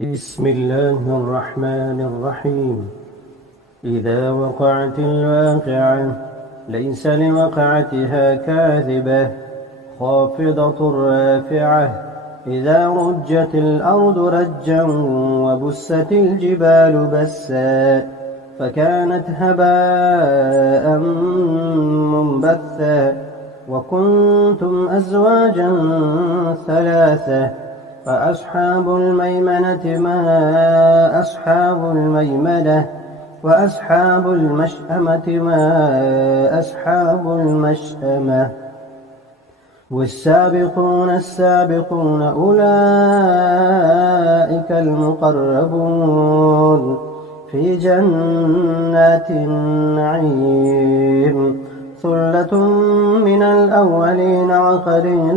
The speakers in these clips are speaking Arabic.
بسم الله الرحمن الرحيم. إذا وقعت الواقعة ليس لوقعتها كاذبة خافضة رافعة. إذا رجت الأرض رجا وبست الجبال بسا فكانت هباء منبثا وكنتم أزواجا ثلاثة فأصحاب الميمنة ما أصحاب الميمنة وأصحاب المشأمة ما أصحاب المشأمة والسابقون السابقون أولئك المقربون في جنات النعيم ثلة من الأولين وقليل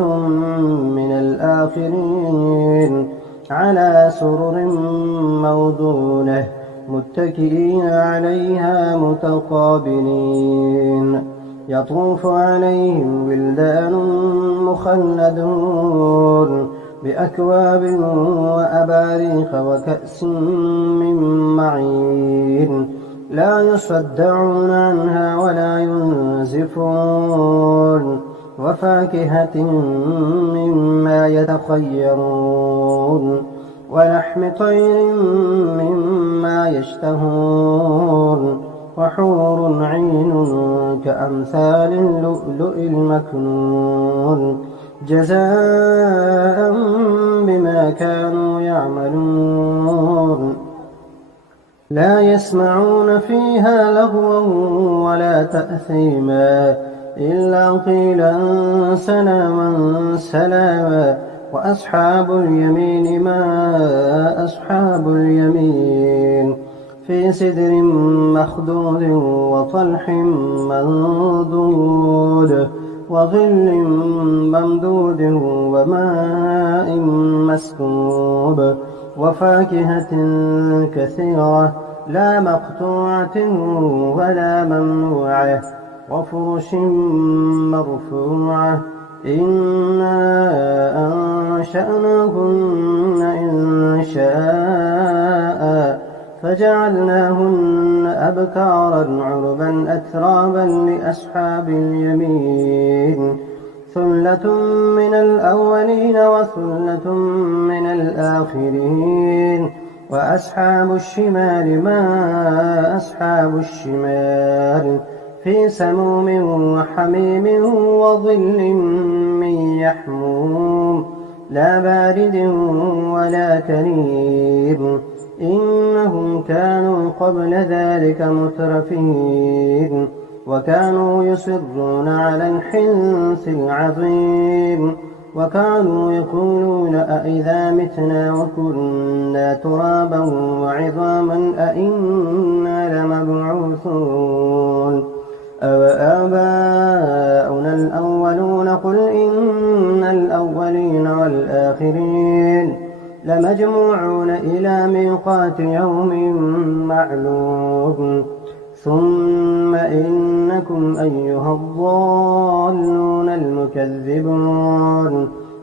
من الآخرين على سرر موضونة متكئين عليها متقابلين يطوف عليهم ولدان مخلدون بأكواب وأباريق وكأس من معين لا يصدعون عنها ولا ينزفون وفاكهة مما يتخيرون ولحم طير مما يشتهون وحور عين كأمثال اللؤلؤ المكنون جزاء بما كانوا يعملون لا يسمعون فيها لغوا ولا تأثيما إلا قيلا سلاما سلاما وأصحاب اليمين ما أصحاب اليمين في سدر مخضود وطلح منضود وظل ممدود وماء مسكوب وفاكهة كثيرة لا مقطوعة ولا ممنوعة وفرش مرفوعة إنا أنشأناهن إن شاء فجعلناهن أبكارا عربا أترابا لأصحاب اليمين ثلة من الأولين وثلة من الآخرين وأصحاب الشمال ما أصحاب الشمال في سموم وحميم وظل من يحموم لا بارد ولا كريم إنهم كانوا قبل ذلك مترفين وكانوا يصرون على الحنث العظيم وكانوا يقولون أئذا متنا وكنا ترابا وعظاما أئنا لمبعوثون أوآباؤنا الأولون قل إن الأولين والآخرين لمجموعون إلى ميقات يوم معلوم ثم إنكم أيها الضالون المكذبون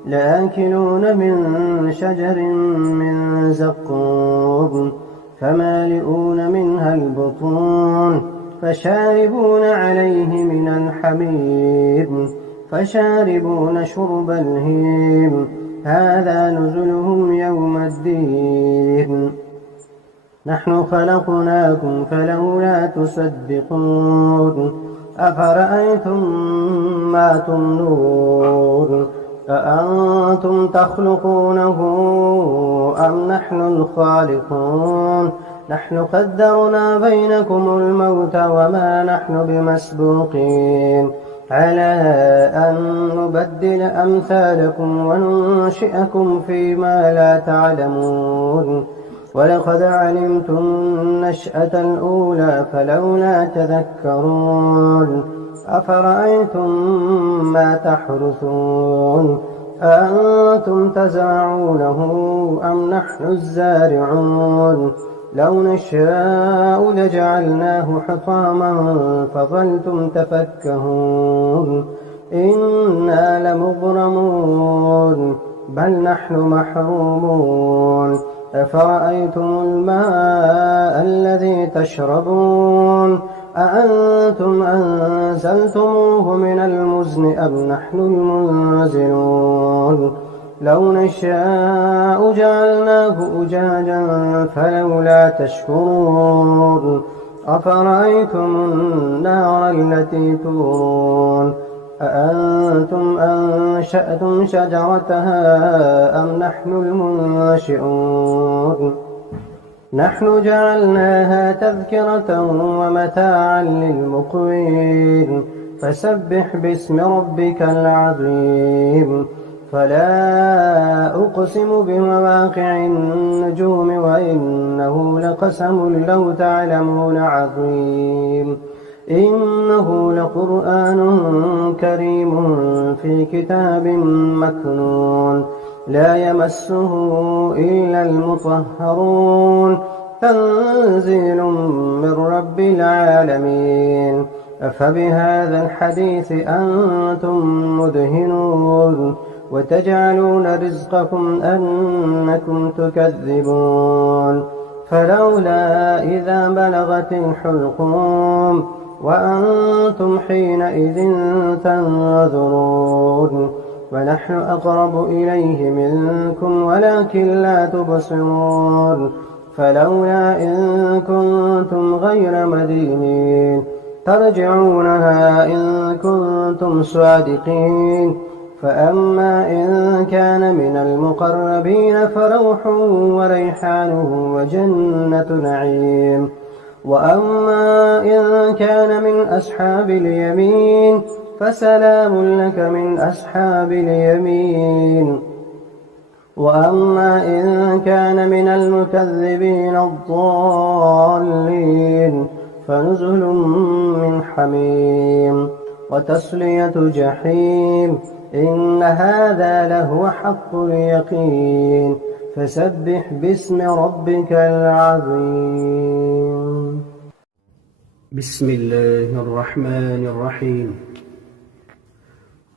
لآكلون من شجر من زقوم فمالئون منها البطون فشاربون عليه من الحميم فشاربون شرب الهيم هذا نزلهم يوم الدين نحن خلقناكم فلولا تصدقون أفرأيتم ما تمنون أأنتم تخلقونه أم نحن الخالقون نحن قدرنا بينكم الموت وما نحن بمسبوقين على أن نبدل أمثالكم وننشئكم فيما لا تعلمون ولقد علمتم النشأة الأولى فلولا تذكرون أفرأيتم ما تحرثون أأنتم تزرعونه أم نحن الزارعون لو نشاء لجعلناه حطاما فظلتم تفكهون إنا لمغرمون بل نحن محرومون أفرأيتم الماء الذي تشربون أأنتم أنزلتموه من المزن أم نحن المنزلون لو نشاء جعلناه أجاجا فلولا تشكرون أفرأيتم النار التي تورون أأنتم أنشأتم شجرتها أم نحن المنشئون نحن جعلناها تذكرة ومتاعا للمقوين فسبح باسم ربك العظيم فلا أقسم بمواقع النجوم وإنه لقسم لو تعلمون عظيم إنه لقرآن كريم في كتاب مكنون لا يمسه إلا المطهرون تنزيل من رب العالمين أفبهذا الحديث أنتم مدهنون وتجعلون رزقكم أنكم تكذبون فلولا إذا بلغت الحلقوم وأنتم حينئذ تنظرون ونحن أقرب إليه منكم ولكن لا تبصرون فلولا إن كنتم غير مدينين ترجعونها إن كنتم صادقين فأما إن كان من المقربين فروح وريحان وجنة نعيم وأما إن كان من أصحاب اليمين فسلام لك من أصحاب اليمين وأما إن كان من المكذبين الضالين فنزل من حميم وتصلية جحيم إن هذا لهو حق اليقين فسبح باسم ربك العظيم بسم الله الرحمن الرحيم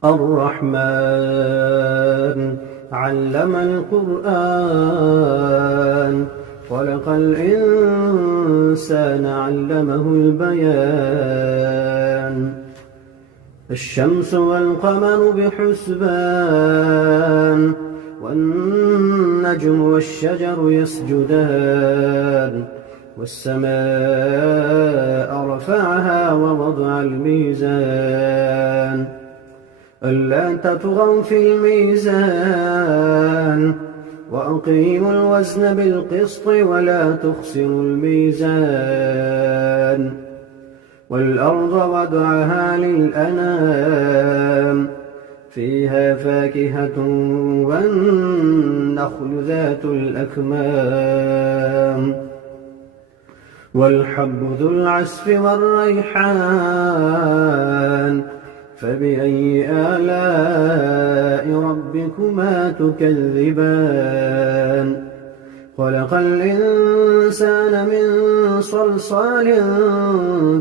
الرحمن علم القرآن خلق الإنسان علمه البيان الشمس والقمر بحسبان والنجم والشجر يسجدان والسماء رفعها ووضع الميزان ألا تطغوا في الميزان وأقيموا الوزن بالقسط ولا تخسروا الميزان والأرض وضعها للأنام فيها فاكهة والنخل ذات الأكمام والحب ذو العصف والريحان فبأي آلاء ربكما تكذبان خلق الإنسان من صلصال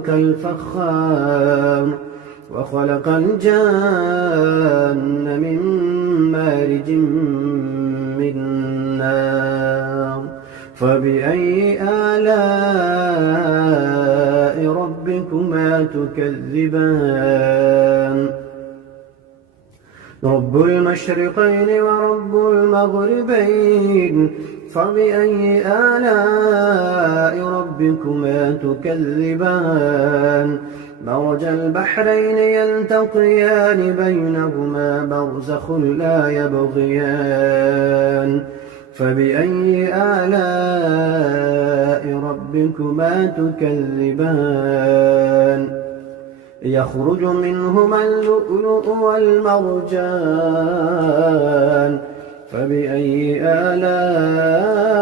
كالفخار وخلق الجان من مارج من نار فبأي آلاء ربكما تكذبان رب المشرقين ورب المغربين فبأي آلاء ربكما تكذبان مرج البحرين يلتقيان بينهما برزخ لا يبغيان فبأي آلاء ربكما تكذبان يخرج منهما اللؤلؤ والمرجان فبأي آلاء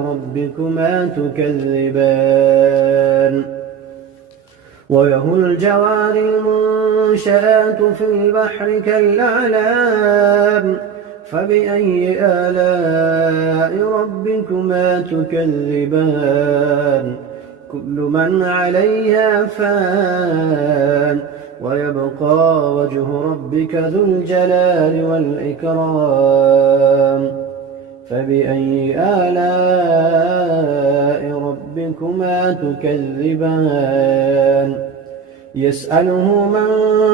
ربكما تكذبان وله الجوار المنشآت في البحر كالأعلام فبأي آلاء ربكما تكذبان كل من عليها فان ويبقى وجه ربك ذو الجلال والإكرام فبأي آلاء ربكما تكذبان يسأله من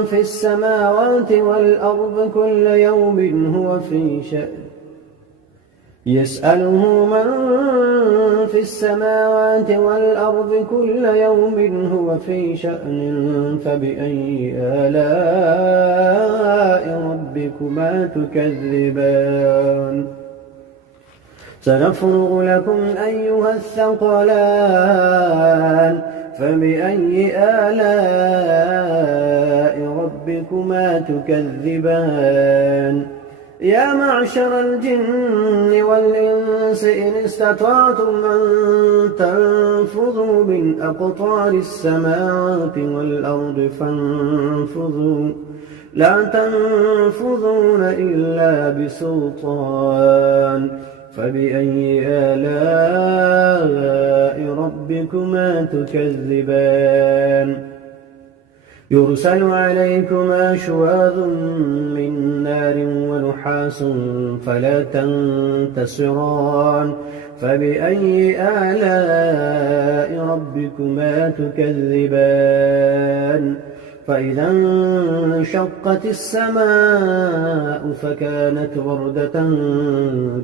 في السماوات والأرض كل يوم هو في شأن يسأله من في السماوات والأرض كل يوم هو في شأن فبأي آلاء ربكما تكذبان سنفرغ لكم أيها الثقلان فبأي آلاء ربكما تكذبان يا معشر الجن والإنس إن استطعتم أن تنفذوا من أقطار السماوات والأرض فانفذوا لا تنفذون إلا بسلطان فبأي آلاء ربكما تكذبان يرسل عليكما شواظ من نار ونحاس فلا تنتصران فبأي آلاء ربكما تكذبان فإذا انشقت السماء فكانت وردة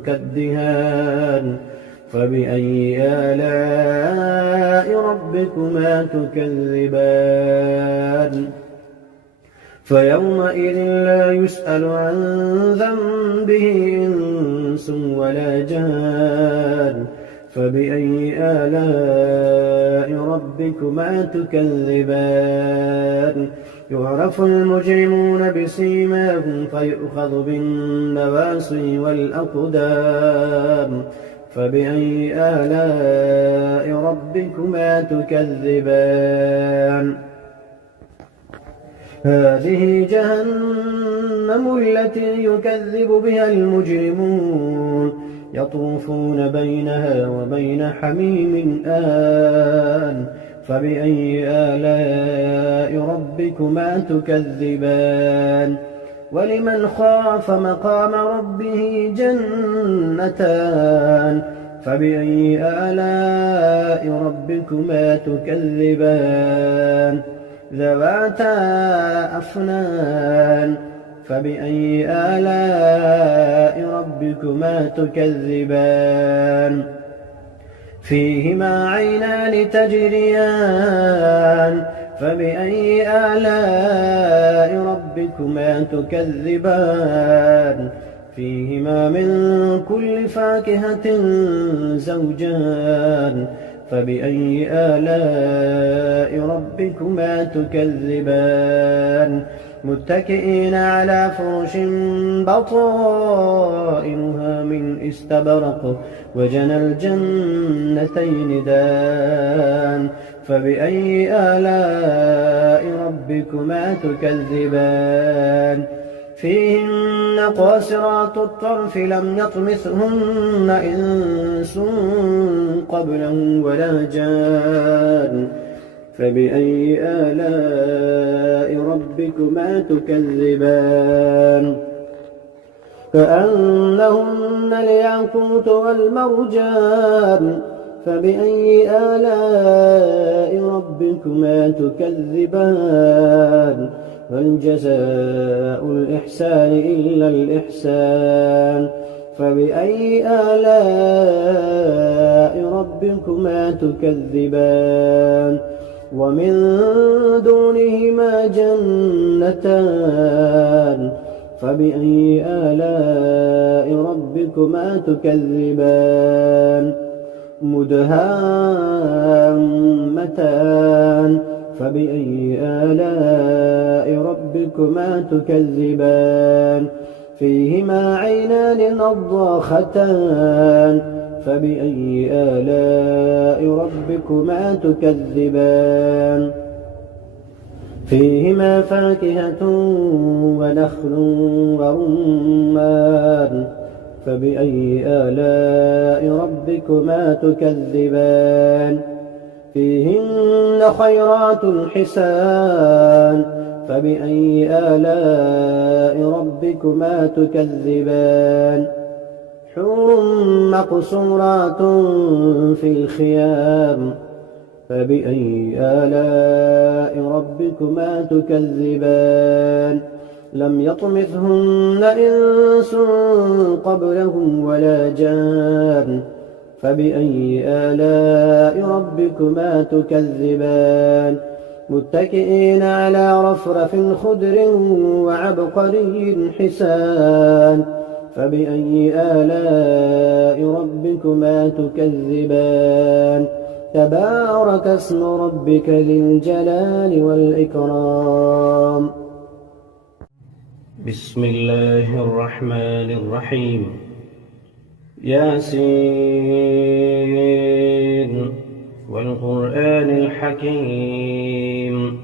كالدهان فبأي آلاء ربكما تكذبان فيومئذ لا يسأل عن ذنبه إنس ولا جان فبأي آلاء ربكما تكذبان يعرف المجرمون بسيماهم فيؤخذ بالنواصي والأقدام فبأي آلاء ربكما تكذبان هذه جهنم التي يكذب بها المجرمون يطوفون بينها وبين حميم آن فبأي آلاء ربكما تكذبان ولمن خاف مقام ربه جنتان فبأي آلاء ربكما تكذبان ذواتا أفنان فبأي آلاء ربكما تكذبان فيهما عينان تجريان فبأي آلاء ربكما تكذبان فيهما من كل فاكهة زوجان فبأي آلاء ربكما تكذبان متكئين على فرش بطائنها من استبرق وجنى الجنتين دان فبأي آلاء ربكما تكذبان فيهن قاصرات الطرف لم يطمثهن إنس قبلهم ولا جان فبأي آلاء ربكما تكذبان كأنهن الياقوت والمرجان فبأي آلاء ربكما تكذبان هل جزاء الإحسان إلا الإحسان فبأي آلاء ربكما تكذبان ومن دونهما جنتان فبأي آلاء ربكما تكذبان مدهامتان فبأي آلاء ربكما تكذبان فيهما عينان نضاختان فبأي آلاء ربكما تكذبان فيهما فاكهة ونخل ورمان فبأي آلاء ربكما تكذبان فيهن خيرات حسان فبأي آلاء ربكما تكذبان حور مقصورات في الخيام فبأي آلاء ربكما تكذبان لم يطمثهن إنس قبلهم ولا جان فبأي آلاء ربكما تكذبان متكئين على رفرف خضر وعبقري حسان فبأي آلاء ربكما تكذبان تبارك اسم ربك ذي الجلال والإكرام بسم الله الرحمن الرحيم ياسين والقرآن الحكيم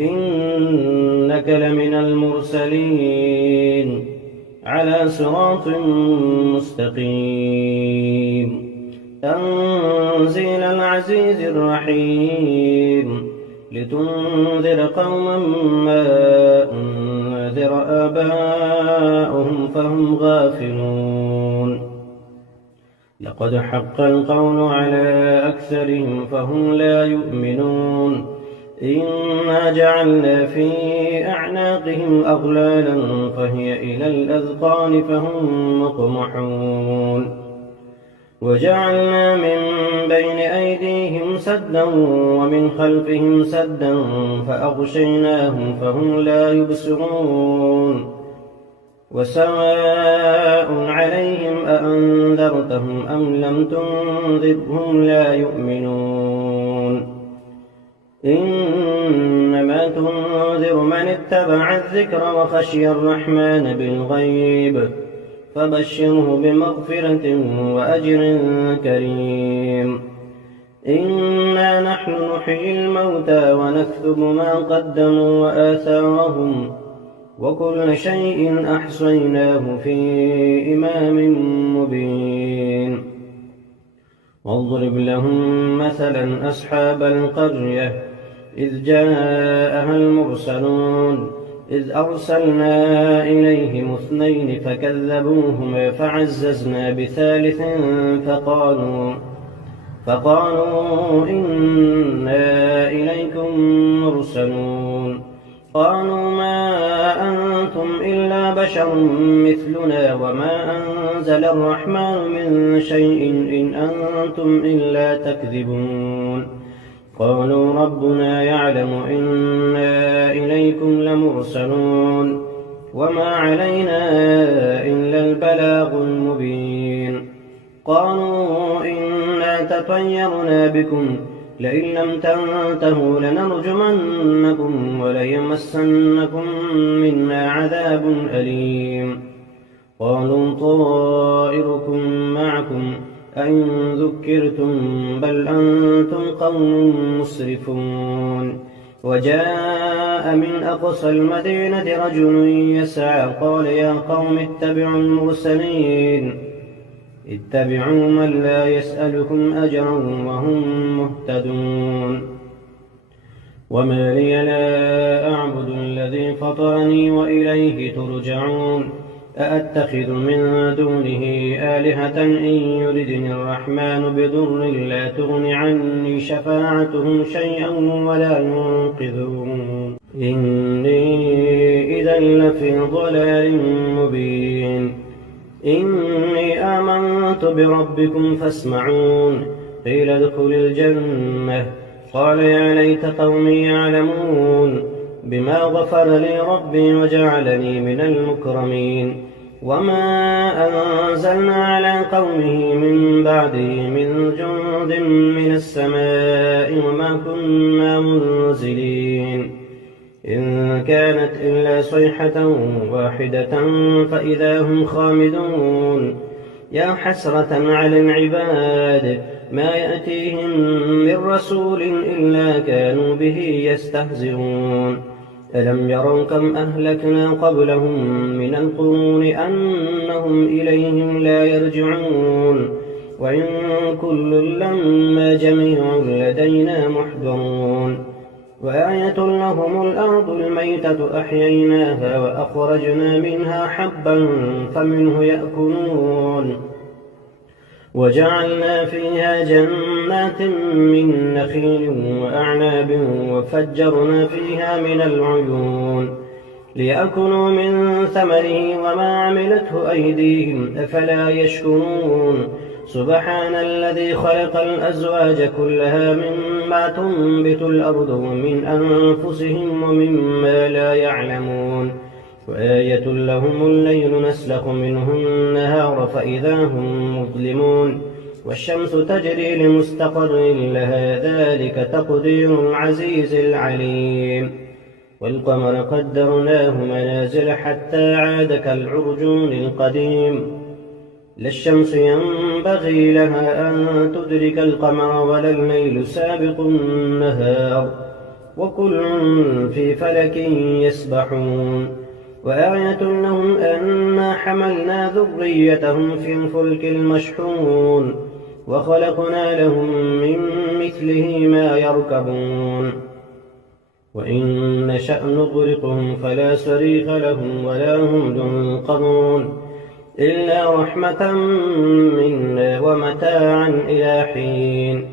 إنك لمن المرسلين على صراط مستقيم تنزيل العزيز الرحيم لتنذر قوما ما أنذر آباؤهم فهم غافلون لقد حق القول على أكثرهم فهم لا يؤمنون إنا جعلنا في أعناقهم أغلالا فهي إلى الأذقان فهم مقمحون وجعلنا من بين أيديهم سدا ومن خلفهم سدا فأغشيناهم فهم لا يبصرون وسواء عليهم أأنذرتهم أم لم تنذرهم لا يؤمنون إنما تنذر من اتبع الذكر وخشي الرحمن بالغيب فبشره بمغفرة وأجر كريم إنا نحن نحيي الموتى ونكتب ما قدموا وآثارهم وكل شيء أحصيناه في إمام مبين واضرب لهم مثلا أصحاب القرية إذ جاءها المرسلون إذ أرسلنا إليهم 2 فكذبوهما فعززنا بثالث فقالوا إنا إليكم مرسلون قالوا ما أنتم إلا بشر مثلنا وما أنزل الرحمن من شيء إن أنتم إلا تكذبون قالوا ربنا يعلم إنا إليكم لمرسلون وما علينا إلا البلاغ المبين قالوا إنا تطيرنا بكم لئن لم تنتهوا لنرجمنكم وليمسنكم منا عذاب أليم قالوا طائركم معكم أئن ذكرتم بل أنتم قوم مسرفون وجاء من أقصى المدينة رجل يسعى قال يا قوم اتبعوا المرسلين اتبعوا من لا يسألكم أجرا وهم مهتدون وما لي لا أعبد الذي فطرني وإليه ترجعون أأتخذ من دونه آلهة إن يردني الرحمن بضر لا تغن عني شفاعتهم شيئا ولا ينقذون إني إذا لفي ضلال مبين إني آمنت بربكم فاسمعون قيل ادخل الجنة قال يا ليت قومي يعلمون بما غفر لي ربي وجعلني من المكرمين وما أنزلنا على قومه من بعده من جند من السماء وما كنا منزلين إن كانت إلا صيحة واحدة فإذا هم خامدون يا حسرة على العباد ما يأتيهم من رسول إلا كانوا به يستهزئون ألم يروا كم أهلكنا قبلهم من القرون أنهم إليهم لا يرجعون وإن كل لما جميع لدينا محضرون وآية لهم الأرض الميتة أحييناها وأخرجنا منها حبا فمنه يأكلون وجعلنا فيها جنات من نخيل وأعناب وفجرنا فيها من العيون ليأكلوا من ثمره وما عملته أيديهم أفلا يشكرون سبحان الذي خلق الأزواج كلها مما تنبت الأرض ومن أنفسهم ومما لا يعلمون وآية لهم الليل نسلخ منه النهار فإذا هم مظلمون والشمس تجري لمستقر لها ذلك تقدير العزيز العليم والقمر قدرناه منازل حتى عاد كالعرجون القديم لا الشمس ينبغي لها أن تدرك القمر ولا الليل سابق النهار وكل في فلك يسبحون وآية لهم أنا حملنا ذريتهم في الفلك المشحون وخلقنا لهم من مثله ما يركبون وإن نشأ نغرقهم فلا صريخ لهم ولا هم ينقذون إلا رحمة منا ومتاعا إلى حين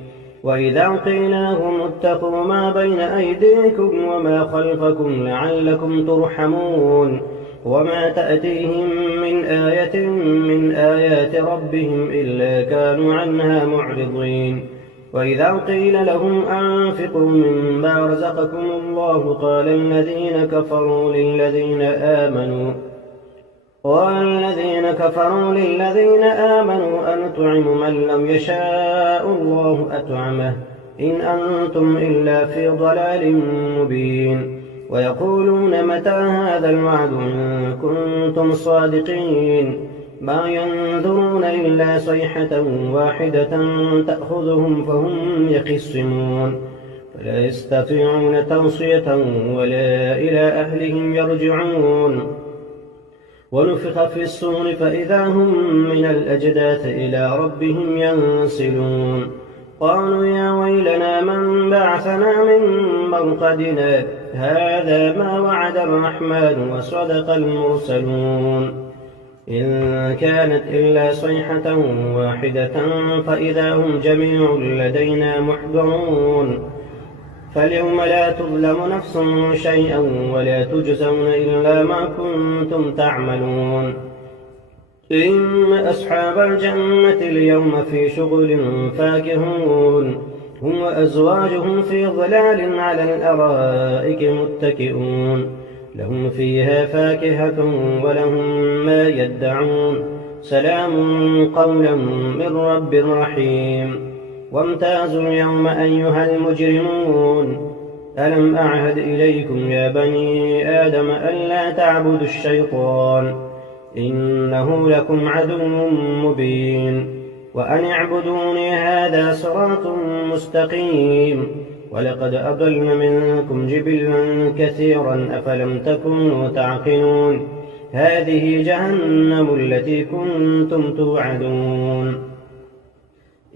وإذا قيل لهم اتقوا ما بين أيديكم وما خلفكم لعلكم ترحمون وما تأتيهم من آية من آيات ربهم إلا كانوا عنها معرضين وإذا قيل لهم أنفقوا مما رزقكم الله قال الذين كفروا للذين آمنوا أنطعم من لم يشاء الله أطعمه إن أنتم إلا في ضلال مبين ويقولون متى هذا الوعد إن كنتم صادقين ما ينظرون إلا صيحة واحدة تأخذهم فهم يخصمون فلا يستطيعون توصية ولا إلى أهلهم يرجعون ونفخ في الصور فإذا هم من الأجداث إلى ربهم ينسلون قالوا يا ويلنا من بعثنا من مرقدنا هذا ما وعد الرحمن وصدق المرسلون إن كانت إلا صيحة واحدة فإذا هم جميع لدينا محضرون فاليوم لا تظلم نفس شيئا ولا تجزون إلا ما كنتم تعملون إن أصحاب الجنة اليوم في شغل فاكهون هم وأزواجهم في ظلال على الأرائك متكئون لهم فيها فاكهة ولهم ما يدعون سلام قولا من رب رحيم وامتازوا اليوم أيها المجرمون ألم أعهد إليكم يا بني آدم ألا تعبدوا الشيطان إنه لكم عدو مبين وأن اعبدوني هذا صراط مستقيم ولقد أضل منكم جبلا كثيرا أفلم تكونوا تعقلون هذه جهنم التي كنتم توعدون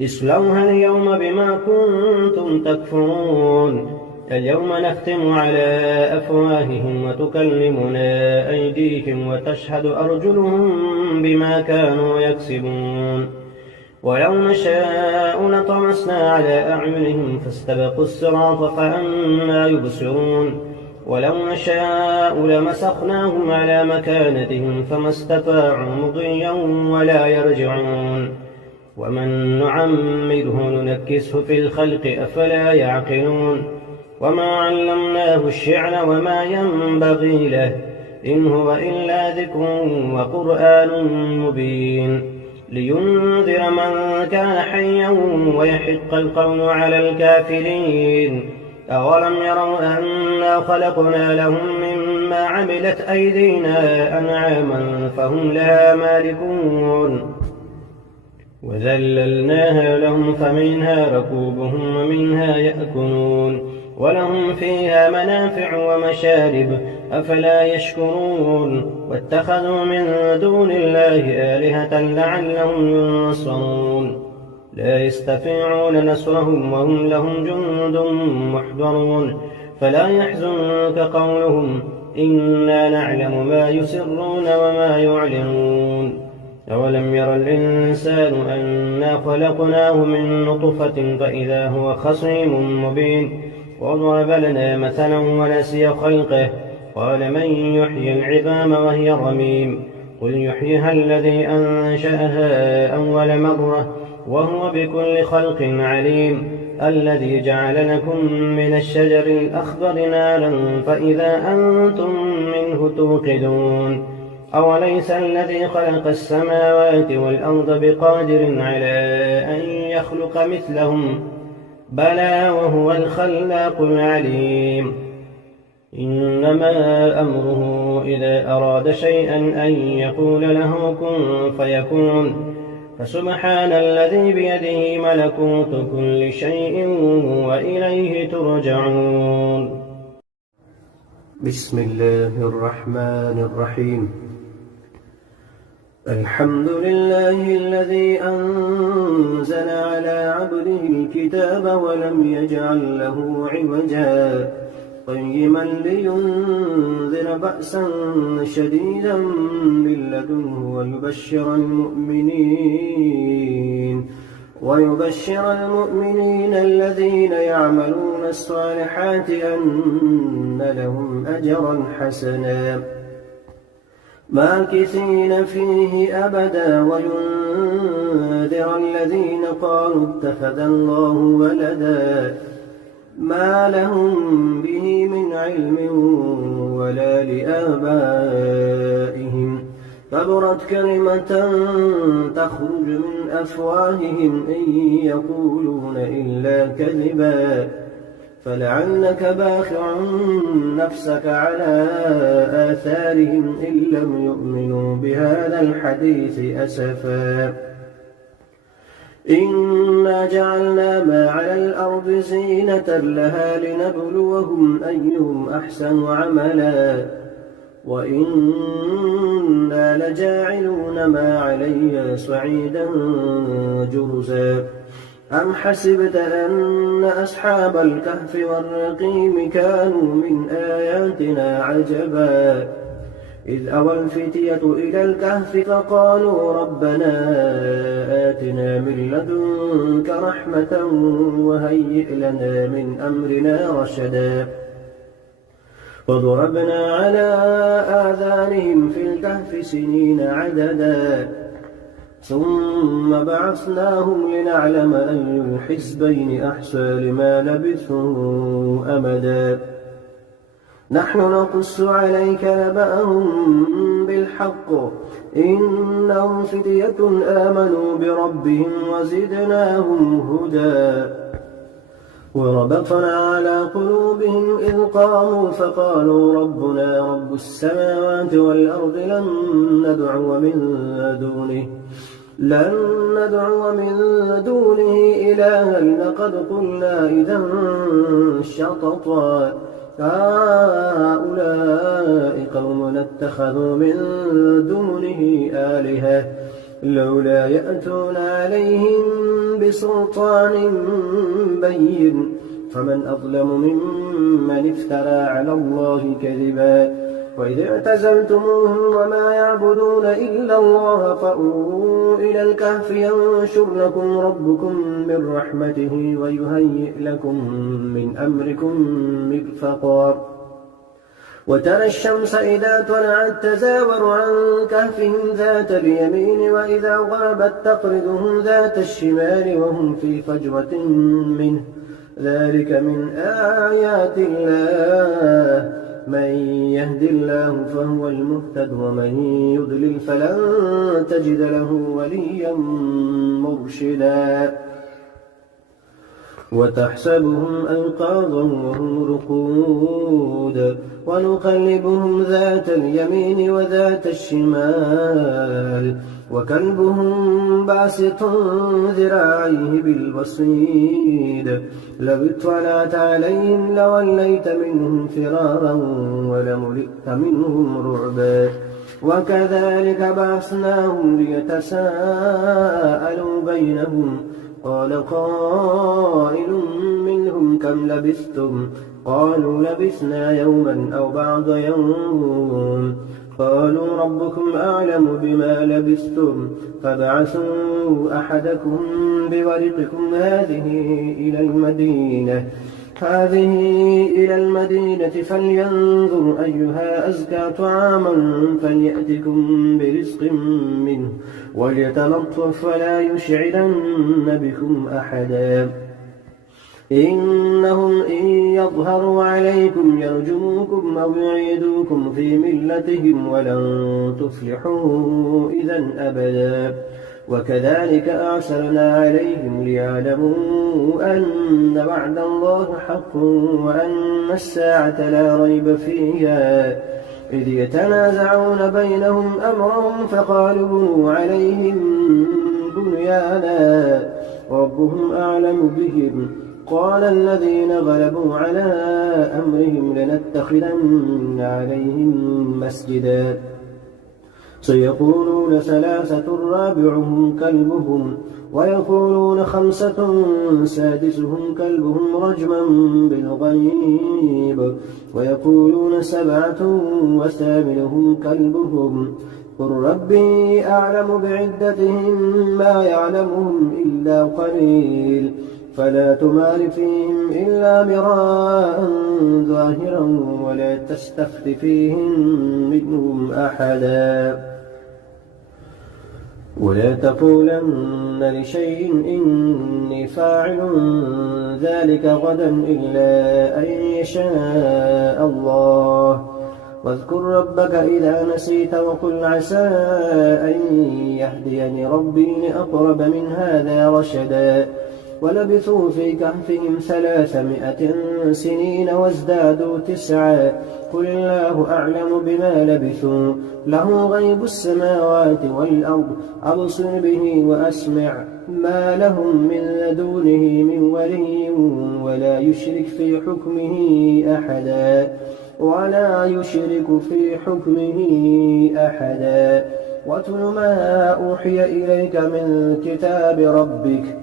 اصلوها اليوم بما كنتم تكفرون اليوم نختم على أفواههم وتكلمنا أيديهم وتشهد أرجلهم بما كانوا يكسبون ولو نشاء لطمسنا على أعينهم فاستبقوا الصراط فأنى يبصرون ولو نشاء لمسخناهم على مكانتهم فما استطاعوا مضيا ولا يرجعون ومن نعمره ننكسه في الخلق أفلا يعقلون وما علمناه الشعر وما ينبغي له إن هو إلا ذكر وقرآن مبين لينذر من كان حيا ويحق القول على الكافرين أولم يروا أنا خلقنا لهم مما عملت أيدينا أنعاما فهم لها مالكون وذللناها لهم فمنها ركوبهم ومنها يأكلون ولهم فيها منافع ومشارب أفلا يشكرون واتخذوا من دون الله آلهة لعلهم ينصرون لا يستطيعون نصرهم وهم لهم جند محضرون فلا يحزنك قولهم إنا نعلم ما يسرون وما يعلنون. أولم ير الإنسان أنا خلقناه من نطفة فإذا هو خصيم مبين وضرب لنا مثلا ونسي خلقه قال من يحيي العظام وهي رميم قل يحييها الذي أنشأها أول مرة وهو بكل خلق عليم الذي جعل لكم من الشجر الأخضر نارا فإذا أنتم منه توقدون أوليس الذي خلق السماوات والأرض بقادر على أن يخلق مثلهم بلى وهو الخلاق العليم إنما أمره إذا أراد شيئا أن يقول له كن فيكون فسبحان الذي بيده ملكوت كل شيء وإليه ترجعون. بسم الله الرحمن الرحيم. الحمد لله الذي أنزل على عبده الكتاب ولم يجعل له عوجا قيما لينذر بأسا شديدا من لدنه ويبشر المؤمنين الذين يعملون الصالحات أن لهم أجرا حسنا ماكثين فيه أبدا وينذر الذين قالوا اتخذ الله ولدا ما لهم به من علم ولا لآبائهم كبرت كلمة تخرج من أفواههم إن يقولون إلا كذبا فلعلك باخع نفسك على آثارهم إن لم يؤمنوا بهذا الحديث أسفا إنا جعلنا ما على الأرض زينة لها لنبلوهم أيهم أحسن عملا وإنا لجاعلون ما عليها صعيدا جرزا أم حسبت أن أصحاب الكهف والرقيم كانوا من آياتنا عجبا إذ أوى الفتية إلى الكهف فقالوا ربنا آتنا من لدنك رحمة وهيئ لنا من أمرنا رشدا وضربنا على آذانهم في الكهف سنين عددا ثم بعثناهم لنعلم أي الحزبين أحصى لما لبثوا أمدا نحن نقص عليك نبأهم بالحق إنهم فتية آمنوا بربهم وزدناهم هدى وربطنا على قلوبهم إذ قاموا فقالوا ربنا رب السماوات والأرض لن ندعو من دونه إلها لقد قلنا إذا شططا هؤلاء قوم اتخذوا من دونه آلهة لولا يأتون عليهم بسلطان بين فمن أظلم ممن افترى على الله كذبا وإذ اعتزلتموهم وما يعبدون إلا الله فأووا إلى الكهف ينشر لكم ربكم من رحمته ويهيئ لكم من أمركم مرفقا وترى الشمس إذا طلعت تزاور عن كهفهم ذات اليمين وإذا غابت تقرضهم ذات الشمال وهم في فجوة منه ذلك من آيات الله من يهد الله فهو المهتد ومن يضلل فلن تجد له وليا مرشدا وتحسبهم أيقاظا وهم رقود ونقلبهم ذات اليمين وذات الشمال وكلبهم باسط ذراعيه بالوصيد لو اطلعت عليهم لوليت منهم فرارا ولملئت منهم رعبا وكذلك بعثناهم ليتساءلوا بينهم قال قائل منهم كم لبثتم قالوا لبثنا يوما أو بعض يوم قالوا ربكم أعلم بما لبثتم فابعثوا أحدكم بورقكم هذه إلى المدينة فلينظر أيها أزكى طعاما فليأتكم برزق منه وليتلطف ولا يشعرن بكم أحدا إنهم إن يظهروا عليكم يرجموكم أو يعيدوكم في ملتهم ولن تفلحوا إذا أبدا وكذلك أعسرنا عليهم ليعلموا أن وعد الله حق وأن الساعة لا ريب فيها إذ يتنازعون بينهم أمرهم فقالوا بنوا عليهم بنيانا ربهم أعلم بهم قال الذين غلبوا على أمرهم لنتخذن عليهم مسجدا سيقولون ثلاثة رابعهم كلبهم ويقولون خمسة سادسهم كلبهم رجما بالغيب ويقولون سبعة وثامنهم كلبهم قل ربي أعلم بعدتهم ما يعلمهم إلا قليل فلا تمار فيهم إلا مراء ظاهرا ولا تستفت فيهم منهم أحدا ولا تقولن لشيء إني فاعل ذلك غدا إلا أن يشاء الله واذكر ربك إذا نسيت وقل عسى أن يهديني ربي لأقرب من هذا رشدا ولبثوا في كهفهم 300 سنين وازدادوا 9 قل الله أعلم بما لبثوا له غيب السماوات والأرض أبصر به وأسمع ما لهم من دونه من ولي ولا يشرك في حكمه أحدا واتل ما أوحي إليك من كتاب ربك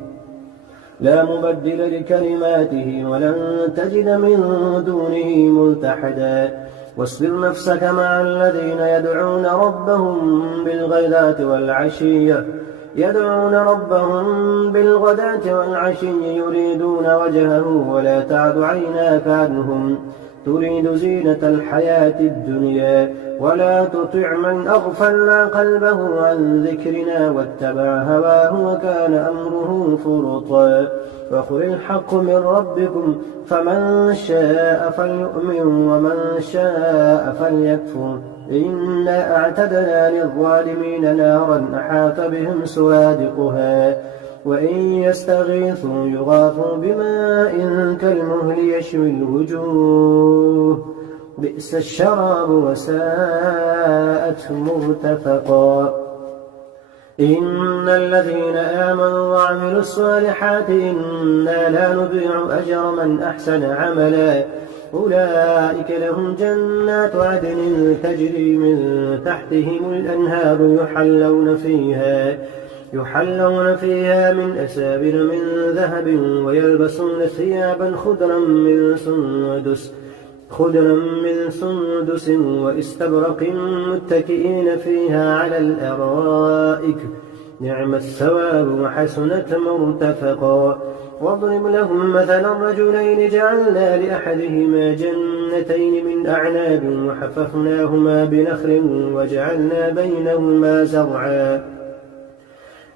لا مبدل لكلماته ولن تجد من دونه ملتحدا واصبر نفسك مع الذين يدعون ربهم بالغداة والعشي يريدون وجهه ولا تعد عيناك عنهم تريد زينة الحياة الدنيا ولا تطع من أغفلنا قلبه عن ذكرنا واتبع هواه وكان أمره فرطا فقل الحق من ربكم فمن شاء فليؤمن ومن شاء فليكفر إنا أعتدنا للظالمين نارا أحاط بهم سرادقها وإن يستغيثوا يغاثوا بماء كالمهل يشوي الوجوه بئس الشراب وساءت مرتفقا إن الذين آمنوا وعملوا الصالحات إنا لا نضيع أجر من أحسن عملا أولئك لهم جنات عدن تجري من تحتهم الأنهار يحلون فيها من أسابر من ذهب ويلبسون ثيابا خضرا من سندس واستبرق متكئين فيها على الأرائك نعم الثواب وحسنت مرتفقا واضرب لهم مثلا رجلين جعلنا لأحدهما جنتين من أعناب وحففناهما بنخل وجعلنا بينهما زرعا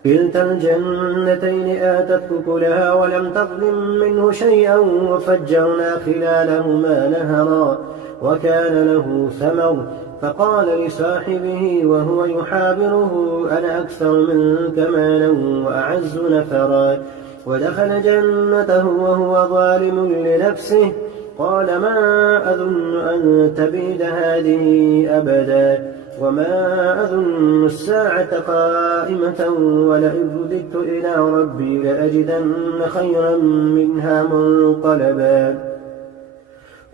كلتا الجنتين آتت أكلها ولم تظلم منه شيئا وفجرنا خلالهما نهرا وكان له ثمر فقال لصاحبه وهو يحاوره أنا أكثر منك مالا وأعز نفرا ودخل جنته وهو ظالم لنفسه قال ما أظن أن تبيد هذه أبدا وما أظن الساعة قائمة ولئن رددت إلى ربي لأجدن خيرا منها منقلبا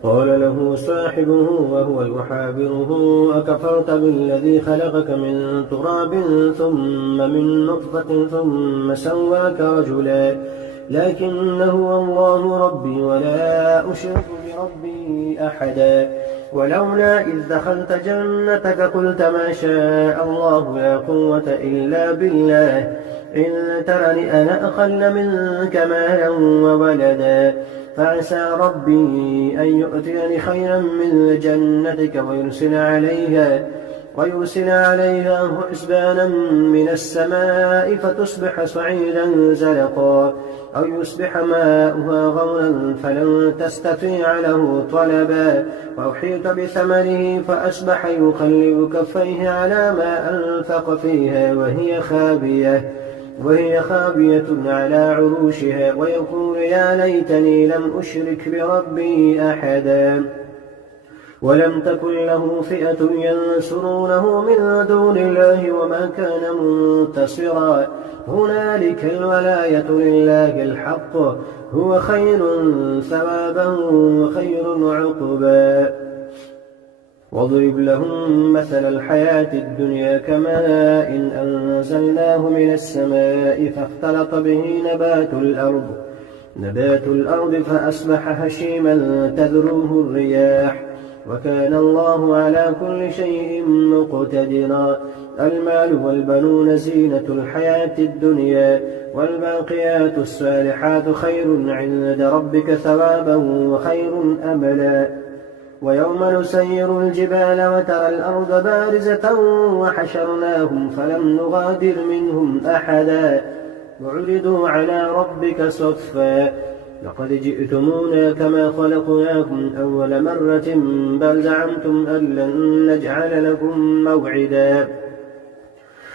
قال له صاحبه وهو يحاوره أكفرت بالذي خلقك من تراب ثم من نطفة ثم سواك رجلا لكن هو الله ربي ولا أشرك بربي أحدا. ولولا إذ دخلت جنتك قلت ما شاء الله لا قوة إلا بالله إن ترني أنا أقل منك مالا وولدا فعسى ربي أن يؤتيني خيرا من جنتك ويرسل عليها حسبانا من السماء فتصبح صعيدا زلقا أو يصبح ماؤها غورا فلن تستطيع له طلبا وأحيط بثمره فأصبح يقلب كفيه على ما أنفق فيها وهي خابية على عروشها ويقول يا ليتني لم أشرك بربي أحدا. ولم تكن له فئة ينصرونه من دون الله وما كان منتصرا. هنالك الولاية لله الحق هو خير ثوابا وخير عقبا. واضرب لهم مثل الحياة الدنيا كماء إن أنزلناه من السماء فاختلط به نبات الأرض فأصبح هشيما تذروه الرياح وكان الله على كل شيء مقتدرا. المال والبنون زينة الحياة الدنيا والباقيات الصالحات خير عند ربك ثوابا وخير أملا. ويوم نسير الجبال وترى الأرض بارزة وحشرناهم فلم نغادر منهم أحدا وعرضوا على ربك صفا لقد جئتمونا كما خلقناكم أول مرة بل زعمتم أن لن نجعل لكم موعدا.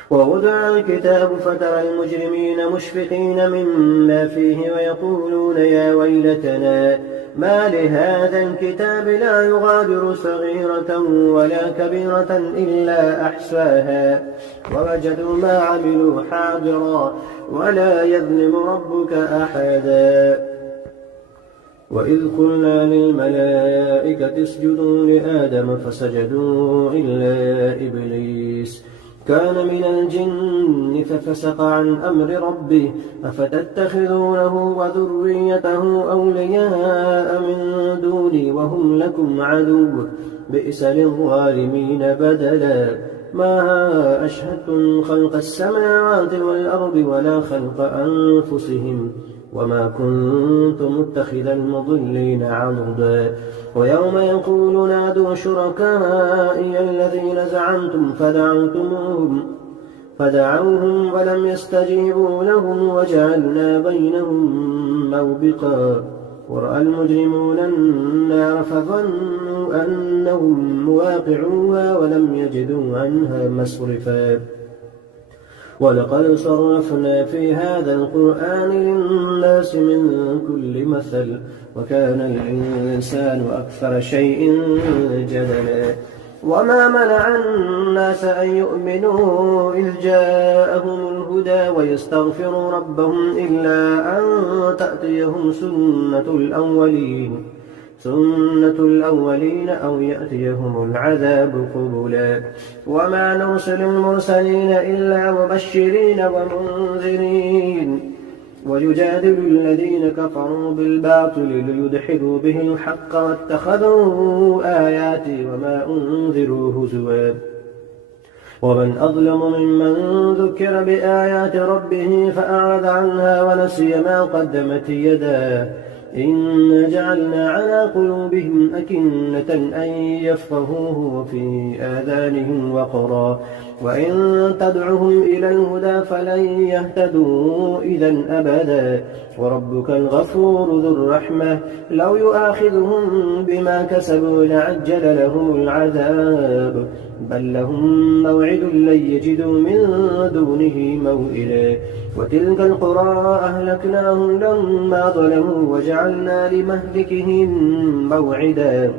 ووضع الكتاب فترى المجرمين مشفقين مما فيه ويقولون يا ويلتنا ما لهذا الكتاب لا يغادر صغيرة ولا كبيرة إلا أحصاها ووجدوا ما عملوا حاضرا ولا يظلم ربك أحدا. وإذ قلنا للملائكة اسجدوا لآدم فسجدوا إلا إبليس كان من الجن ففسق عن أمر ربه أفتتخذونه وذريته أولياء من دوني وهم لكم عدو بئس للظالمين بدلا. ما أشهدتم خلق السماوات والأرض ولا خلق أنفسهم وما كنت متخذ المضلين عضدا. ويوم يقول نادوا شركائي الذين زعمتم فدعوهم ولم يستجيبوا لهم وجعلنا بينهم موبقا. ورأى المجرمون النار فظنوا أنهم مواقعوها ولم يجدوا عنها مصرفا. ولقد صرفنا في هذا القرآن للناس من كل مثل وكان الإنسان أكثر شيء جدلا. وما منع الناس أن يؤمنوا إذ جاءهم الهدى ويستغفروا ربهم إلا أن تأتيهم سنة الأولين أو يأتيهم العذاب قبلا. وما نرسل المرسلين إلا مبشرين ومنذرين ويجادل الذين كفروا بالباطل ليدحضوا به الحق واتخذوا آياتي وما أنذروا هزوا. ومن أظلم ممن ذكر بآيات ربه فأعرض عنها ونسي ما قدمت يداه إنا جعلنا على قلوبهم أكنة أن يفقهوه وفي آذانهم وقرا وإن تدعهم إلى الهدى فلن يهتدوا إذا أبدا. وربك الغفور ذو الرحمة لو يؤاخذهم بما كسبوا لعجل لهم العذاب بل لهم موعد لن يجدوا من دونه موئلا. وتلك القرى أهلكناهم لما ظلموا وجعلنا لمهلكهم موعدا.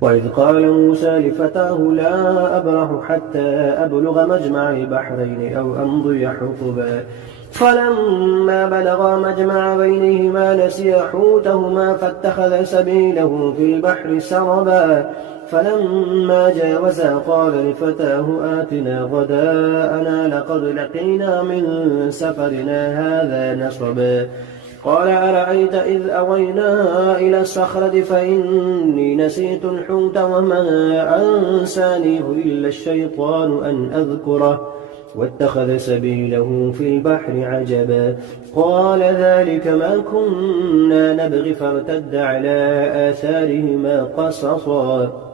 وإذ قال موسى لفتاه لا أبرح حتى أبلغ مجمع البحرين أو أمضي حقبا فلما بلغا مجمع بينهما نسيا حوتهما فاتخذ سبيله في البحر سربا فلما جاوزا قال لفتاه آتنا غداءنا لقد لقينا من سفرنا هذا نصبا قال أرأيت إذ أوينا إلى الصخرة فإني نسيت الحوت وما أنسانيه إلا الشيطان أن أذكره واتخذ سبيله في البحر عجبا قال ذلك ما كنا نبغي فارتد على آثارهما قصصا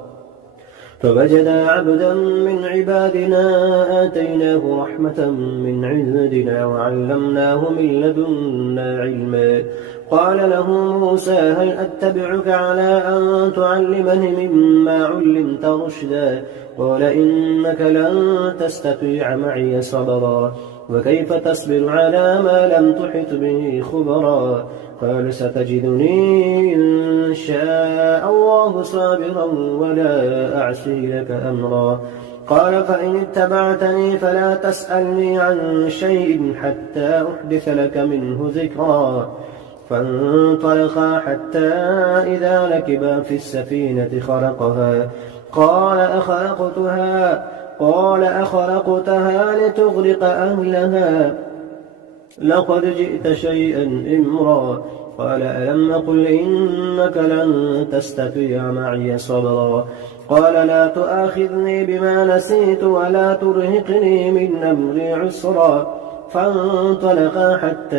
فوجدا عبدا من عبادنا آتيناه رحمة من عندنا وعلمناه من لدنا علما قال له موسى هل أتبعك على أن تعلمني مما علمت رشدا قال إنك لن تستطيع معي صبرا وكيف تصبر على ما لم تحط به خبرا قال ستجدني إن شاء الله صابرا ولا أعصي لك أمرا قال فإن اتبعتني فلا تسألني عن شيء حتى أحدث لك منه ذكرا فانطلقا حتى إذا ركبا في السفينة خرقها قال أخرقتها لتغرق أهلها لقد جئت شيئا إمرا قال ألم أقل إنك لن تستطيع معي صبرا قال لا تؤاخذني بما نسيت ولا ترهقني من أمري عسرا فانطلقا حتى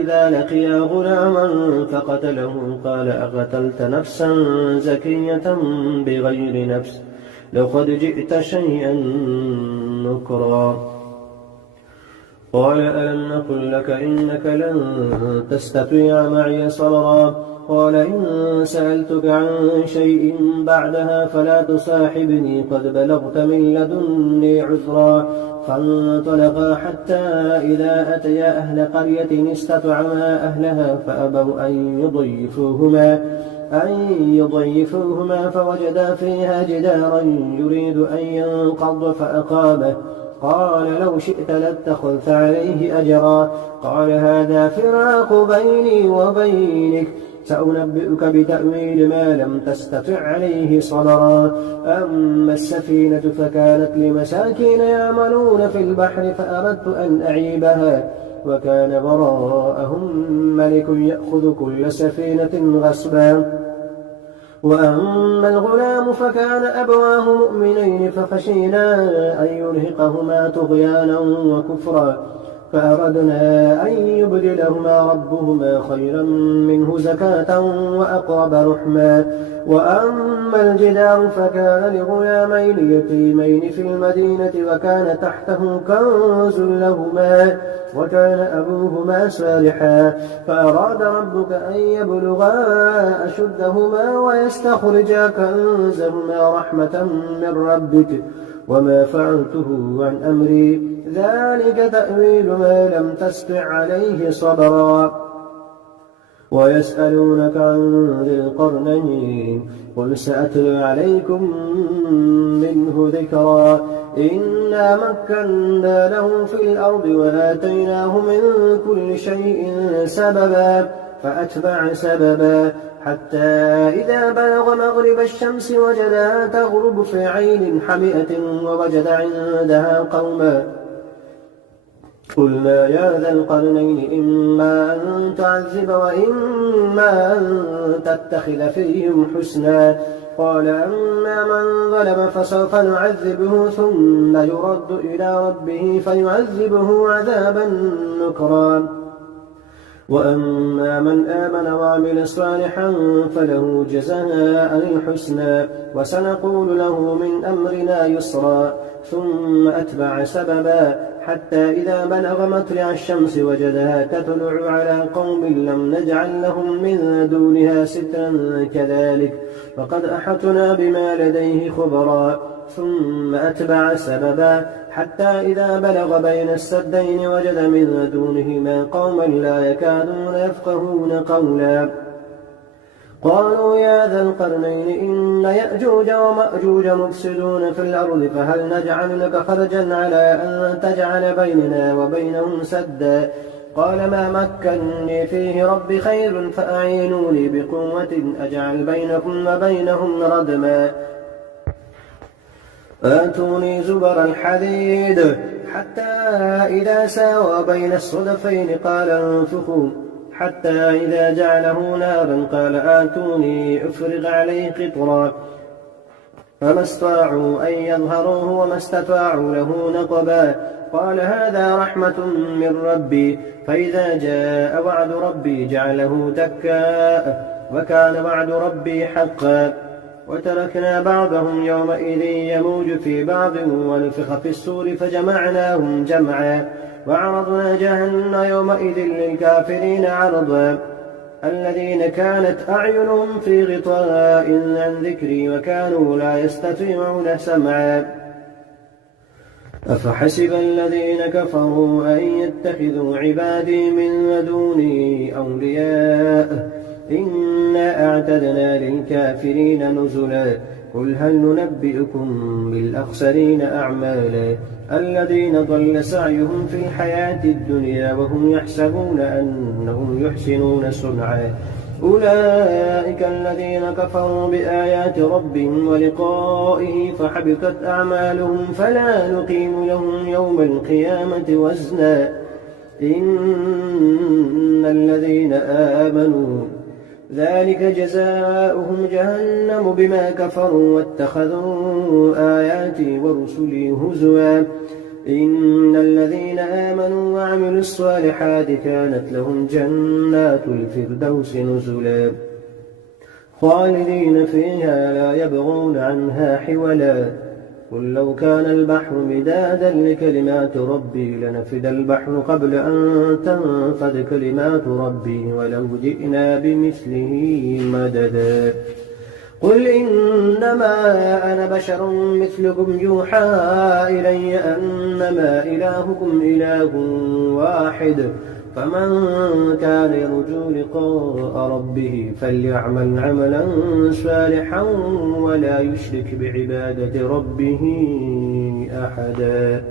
إذا لقيا غلاما فقتله قال أقتلت نفسا زكية بغير نفس لقد جئت شيئا نكرا قال ألم نقل لك إنك لن تستطيع معي صبرا قال إن سألتك عن شيء بعدها فلا تصاحبني قد بلغت من لدني عذرا فانطلقا حتى إذا أتيا أهل قرية استطعما أهلها فأبوا أن يضيفوهما فوجدا فيها جدارا يريد أن ينقض فأقامه قال لو شئت لاتخذت عليه أجرا قال هذا فراق بيني وبينك سأنبئك بتأويل ما لم تستطع عليه صبرا أما السفينة فكانت لمساكين يعملون في البحر فأردت أن أعيبها وكان وراءهم ملك يأخذ كل سفينة غصبا وأما الغلام فكان أبواه مؤمنين فخشينا أن يرهقهما طغيانا وكفرا فأردنا أن يبدلهما ربهما خيرا منه زكاة وأقرب رحما وأما الجدار فكان لغلامين يتيمين في المدينة وكان تحته كنز لهما وكان أبوهما صالحا فأراد ربك أن يبلغا أشدهما ويستخرجا كنزهما رحمة من ربك وما فعلته عن أمري ذلك تأويل ما لم تستطع عليه صبرا ويسألونك عن ذي القرنين قل سأتلو عليكم منه ذكرا إنا مكنا له في الأرض وآتيناه من كل شيء سببا فأتبع سببا حتى إذا بلغ مغرب الشمس وجدها تغرب في عين حمئة ووجد عندها قوما قلنا يا ذا القرنين إما أن تعذب وإما أن تتخذ فيهم حسنا قال أما من ظلم فسوف نعذبه ثم يرد إلى ربه فيعذبه عذابا نكرا وأما من آمن وعمل صالحا فله جزاء الحسنى وسنقول له من أمرنا يسرا ثم أتبع سببا حتى إذا بلغ مطلع الشمس وجدها تطلع على قوم لم نجعل لهم من دونها سترا كذلك وقد أحطنا بما لديه خبرا ثم أتبع سببا حتى إذا بلغ بين السدين وجد من دونهما قوما لا يكادون يفقهون قولا قالوا يا ذا القرنين إن يأجوج ومأجوج مفسدون في الأرض فهل نجعل لك خرجا على أن تجعل بيننا وبينهم سدا قال ما مكنني فيه ربي خير فأعينوني بقوة أجعل بينكم وبينهم ردما آتوني زبر الحديد حتى إذا ساوى بين الصدفين قال انفخوا حتى إذا جعله نارا قال آتوني أفرغ عليه قطرا فما استطاعوا أن يظهروه وما استطاعوا له نقبا قال هذا رحمة من ربي فإذا جاء وعد ربي جعله دكا وكان وعد ربي حقا وتركنا بعضهم يومئذ يموج في بعض ونفخ في السور فجمعناهم جمعا وعرضنا جهنم يومئذ للكافرين عرضا الذين كانت أعينهم في غطاء عن ذكري وكانوا لا يستطيعون سمعا أفحسب الذين كفروا أن يتخذوا عبادي من دوني أولياء إنا أعتدنا للكافرين نزلا قل هل ننبئكم بالأخسرين أعمالا الذين ضل سعيهم في الحياة الدنيا وهم يحسبون أنهم يحسنون صنعا أولئك الذين كفروا بآيات ربهم ولقائه فحبطت أعمالهم فلا نقيم لهم يوم القيامة وزنا إن الذين آمنوا ذلك جزاؤهم جهنم بما كفروا واتخذوا آياتي ورسلي هزوا إن الذين آمنوا وعملوا الصالحات كانت لهم جنات الفردوس نزلا خالدين فيها لا يبغون عنها حولا قل لو كان البحر مدادا لكلمات ربي لنفد البحر قبل أن تنفد كلمات ربي ولو جئنا بمثله مددا قل إنما أنا بشر مثلكم يوحى إلي أنما إلهكم إله واحد فمن كان يرجو لقاء ربه فليعمل عملا صالحا ولا يشرك بعبادة ربه أحدا.